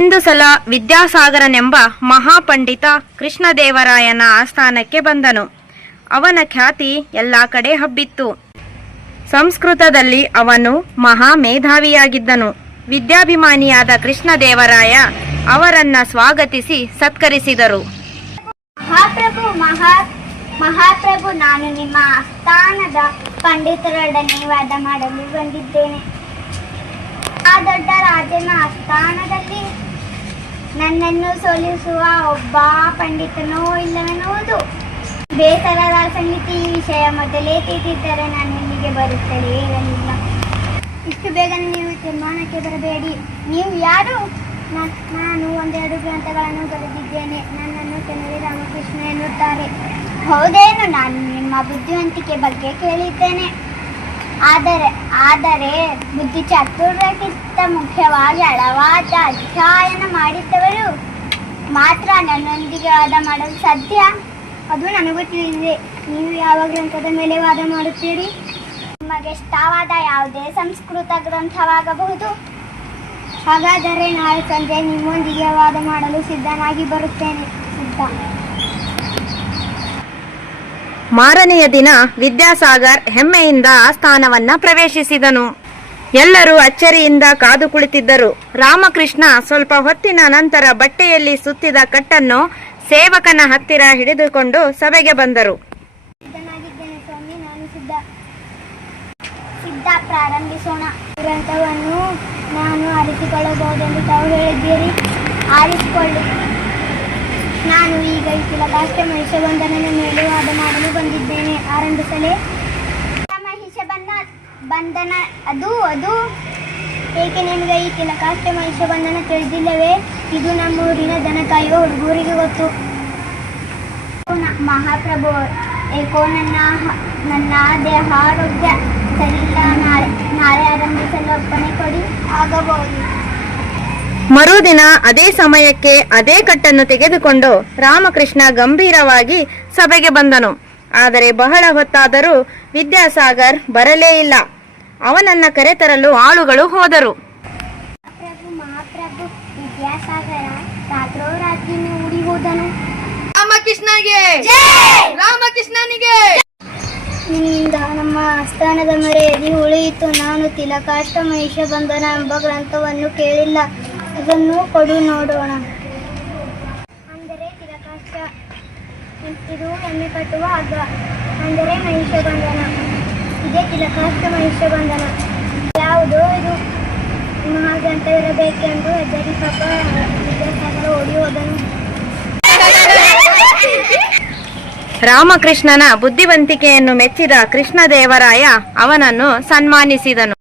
ಒಂದು ಸಲ ವಿದ್ಯಾಸಾಗರನೆಂಬ ಮಹಾಪಂಡಿತ ಕೃಷ್ಣದೇವರಾಯನ ಆಸ್ಥಾನಕ್ಕೆ ಬಂದನು. ಅವನ ಖ್ಯಾತಿ ಎಲ್ಲ ಕಡೆ ಹಬ್ಬಿತ್ತು. ಸಂಸ್ಕೃತದಲ್ಲಿ ಅವನು ಮಹಾ ಮೇಧಾವಿಯಾಗಿದ್ದನು. ವಿದ್ಯಾಭಿಮಾನಿಯಾದ ಕೃಷ್ಣದೇವರಾಯ ಅವರನ್ನ ಸ್ವಾಗತಿಸಿ ಸತ್ಕರಿಸಿದರು. ಮಹಾಪ್ರಭು, ನಾನು ನಿಮ್ಮ ಆಸ್ಥಾನದ ಪಂಡಿತರೊಡನೆ ವಾದ ಮಾಡಲು ಬಂದಿದ್ದೇನೆ. ಆ ದೊಡ್ಡ ರಾಜನ ಆಸ್ಥಾನದಲ್ಲಿ ನನ್ನನ್ನು ಸೋಲಿಸುವ ಒಬ್ಬ ಪಂಡಿತನೋ ಇಲ್ಲವೆನ್ನುವುದು ಬೇಸರದ ಸಂಗತಿ. ಈ ವಿಷಯ ಮೊದಲೇ ತಿಳಿದಿದ್ದರೆ ನಾನು ಇಲ್ಲಿಗೆ ಬರುತ್ತಲೇ ಇರಲಿಲ್ಲ. ಇಷ್ಟು ಬೇಗನೆ ನೀವು ತೀರ್ಮಾನಕ್ಕೆ ಬರಬೇಡಿ. ನೀವು ಯಾರು? ನಾನು ಒಂದೆರಡು ಗ್ರಂಥಗಳನ್ನು ಬರೆದಿದ್ದೇನೆ. ನನ್ನನ್ನು ತೆನಲಿ ರಾಮಕೃಷ್ಣ ಎನ್ನುತ್ತಾರೆ. ಹೌದೇನು? ನಾನು ನಿಮ್ಮ ಬುದ್ಧಿವಂತಿಕೆ ಬಗ್ಗೆ ಕೇಳಿದ್ದೇನೆ. ಆದರೆ ಬುದ್ಧಿ ಚಾತುರ್ಯಕ್ಕಿಂತ ಮುಖ್ಯವಾಗಿ ಹಳವಾದ ಅಧ್ಯಯನ ಮಾಡಿದ್ದವರು ಮಾತ್ರ ನನ್ನೊಂದಿಗೆ ವಾದ ಮಾಡಲು ಸಾಧ್ಯ. ಅದು ನನಗೂ ತಿಳಿದಿದೆ. ನೀವು ಯಾವ ಗ್ರಂಥದ ಮೇಲೆ ವಾದ ಮಾಡುತ್ತೀರಿ? ನಿಮಗೆ ಇಷ್ಟವಾದ ಯಾವುದೇ ಸಂಸ್ಕೃತ ಗ್ರಂಥವಾಗಬಹುದು. ಹಾಗಾದರೆ ನಾಳೆ ಸಂಜೆ ನಿಮ್ಮೊಂದಿಗೆ ವಾದ ಮಾಡಲು ಸಿದ್ಧನಾಗಿ ಬರುತ್ತೇನೆ. ಸಿದ್ಧ. ಮಾರನೆಯ ದಿನ ವಿದ್ಯಾಸಾಗರ್ ಹೆಮ್ಮೆಯಿಂದ ಆಸ್ಥಾನವನ್ನ ಪ್ರವೇಶಿಸಿದನು. ಎಲ್ಲರೂ ಅಚ್ಚರಿಯಿಂದ ಕಾದು ಕುಳಿತಿದ್ದರು. ರಾಮಕೃಷ್ಣ ಸ್ವಲ್ಪ ಹೊತ್ತಿನ ನಂತರ ಬಟ್ಟೆಯಲ್ಲಿ ಸುತ್ತಿದ ಕಟ್ಟನ್ನು ಸೇವಕನ ಹತ್ತಿರ ಹಿಡಿದುಕೊಂಡು ಸಭೆಗೆ ಬಂದರು. ಸಿದ್ಧನಾಗಿದ್ದೇನೆ ಸ್ವಾಮಿ, ನಾನು ಸಿದ್ಧ. ಪ್ರಾರಂಭಿಸೋಣ. ಗ್ರಂಥವನ್ನು ನಾನು ಆರಿಸಿಕೊಳ್ಳಬಹುದೆಂದು ತಾವು ಹೇಳಿದ್ದೀರಿ. ಆರಿಸಿಕೊಳ್ಳಿ. ನಾನು ಈಗ ಇತಿಲಕಾಷ್ಟ ಮಹಿಷಬಂಧನನ ಮೇಲೆ ವಾದ ಮಾಡಲು ಬಂದಿದ್ದೇನೆ. ಆರಂಭಿಸಲೇ? ಬಂಧನ ಅದು ಏಕೆ ನಿಮಗೆ ಈ ತಿಲಕಾಷ್ಟ ಮಹಿಷಬಂಧನ ತಿಳಿದಿಲ್ಲವೇ? ಇದು ನಮ್ಮೂರಿನ ದನ ಕಾಯುವ ಹುಡುಗರಿಗೆ ಗೊತ್ತು. ಮಹಾಪ್ರಭು, ಏಕೋ ನನ್ನ ದೇಹಾರೋಗ್ಯ ಸರಿಯಿಲ್ಲ. ನಾಳೆ ಆರಂಭಿಸಲು ಅಪ್ಪಣೆ ಕೊಡಿ. ಆಗಬಹುದು. ಮರುದಿನ ಅದೇ ಸಮಯಕ್ಕೆ ಅದೇ ಕಟ್ಟನ್ನು ತೆಗೆದುಕೊಂಡು ರಾಮಕೃಷ್ಣ ಗಂಭೀರವಾಗಿ ಸಭೆಗೆ ಬಂದನು. ಆದರೆ ಬಹಳ ಹೊತ್ತಾದರೂ ವಿದ್ಯಾಸಾಗರ್ ಬರಲೇ ಇಲ್ಲ. ಅವನನ್ನ ಕರೆತರಲು ಆಳುಗಳು ಹೋದರು. ಮಹಾಪ್ರಭು, ವಿದ್ಯಾಸಾಗರ ರಾತ್ರೋರಾತ್ರಿನೇ ಓಡಿ ಹೋದನು. ರಾಮಕೃಷ್ಣನಿಗೆ ನಿನ್ನಿಂದ ನಮ್ಮ ಆಸ್ಥಾನದ ಮರೆಯಲ್ಲಿ ಉಳಿಯಿತು. ನಾನು ತಿಲಕಾಷ್ಟ ಮಹಿಷಬಂಧನ ಎಂಬ ಗ್ರಂಥವನ್ನು ಕೇಳಿಲ್ಲ. ಅದನ್ನು ಕೊಡು ನೋಡೋಣ. ಅಂದರೆ ತಿಲಕಾಷ್ಟ, ಇದು ಹೆಮ್ಮೆ ಕಟ್ಟುವ ಹಗ್ಗ. ಅಂದರೆ ಮಹಿಷಬಂಧನ. ಇದೇ ತಿಲಕಾಷ್ಟ ಮಹಿಷಬಂಧನ. ಯಾವುದೋ ಇದು ಮಹಾಗ್ರಂಥವಿರಬೇಕೆಂದು ಹೆದರಿ ಪಾಪ ವಿದ್ಯಾಸಾಗರ ಓಡಿ ಹೋದನು. ರಾಮಕೃಷ್ಣನ ಬುದ್ಧಿವಂತಿಕೆಯನ್ನು ಮೆಚ್ಚಿದ ಕೃಷ್ಣದೇವರಾಯ ಅವನನ್ನು ಸನ್ಮಾನಿಸಿದನು.